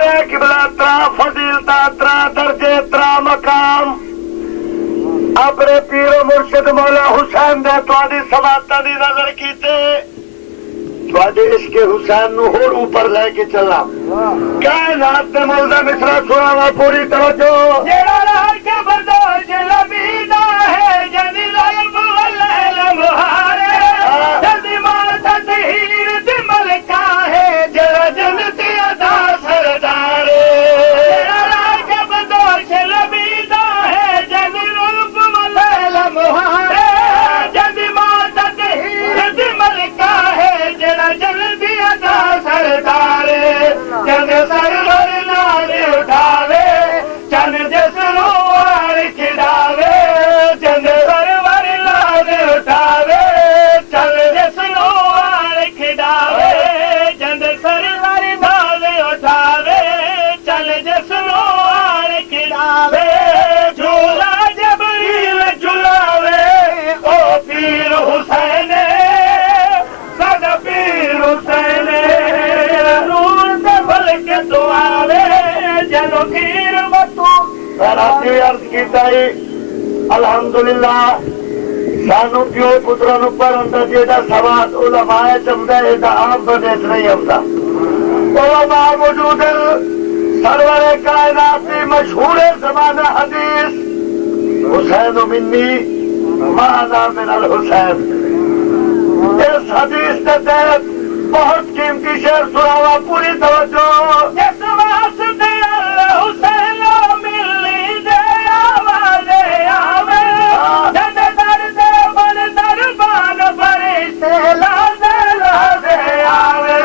میرے قبلہ ترا فضیلتا ترا درجے ترا مقام اپنے پیر و مرشد مولا حسین نے تھوڑی سماعتاں دی نظر کیتے تھوڑے عشق حسین نو ہور اوپر لے کے چلا کائنات دے مولدا مصرا سناوا پوری توجہ جڑا راہ کے بردوش لبیدا ہے جنی لائب واللیل مہارے جلدی ماتا تہیر دی ملکہ ہے جڑا جنتی ادا سردارے جڑا راہ کے بردوش لبیدا ہے جنی لائب واللیل مہارے جلدی ماتا تہیر دی ملکہ ہے جڑا جنتی ادا سردارے جن سرور نال اٹھاوے چند جس روار کھڑاوے چند سرور نال اٹھاوے چند جس روار کھڑاوے چند سرور نال اٹھاوے چند جس روار کھڑاوے جھولا جبریل جھلاوے او پیر حسین ساڈا پیر حسین نور سے بل کے تو آوے جنو پیر بتو راتی عرض کیتا ہے الحمدللہ سانو پیو پتروں نو پڑھن دا جیڑا سواد علماء چمدا ہے دا عام بندے نہیں آندا علماء موجود سرور کائنات دی مشہور زمانہ حدیث حسین منی مانا من الحسین اس حدیث کے تحت بہت قیمتی شعر سناوا پوری توجہ جس واسطے اللہ حسین ملی دے آوازے آوے جد در دے بن دربان فرشتے لازے لازے آوے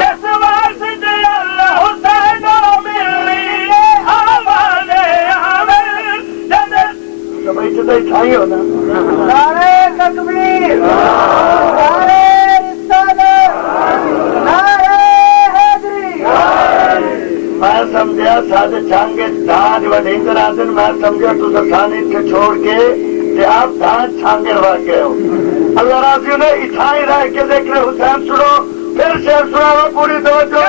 جس واسطے اللہ حسین ملی دے آوازے آوے جد سمجھ تو چھائی ہو نا نعرہ تکبیر نعرہ رسالت نعرہ حیدری میں سمجھا سادے چھانگے دھان وڈیندر آدن میں سمجھا تو سسانی کے چھوڑ کے کہ آپ دھان چھانگے واقع ہو اللہ راضی نے اٹھائی رہ کے دیکھ رہے حسین سنو پھر شعر سناوا پوری توجہ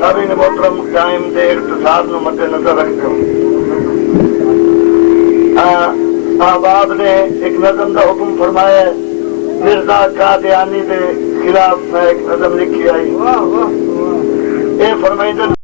سبھی نے محترم ٹائم دے اقتصاد نو مد نظر رکھتے ہوں احباب نے ایک نظم کا حکم فرمایا مرزا قادیانی دے خلاف میں ایک نظم لکھی آئی اے فرمائیدن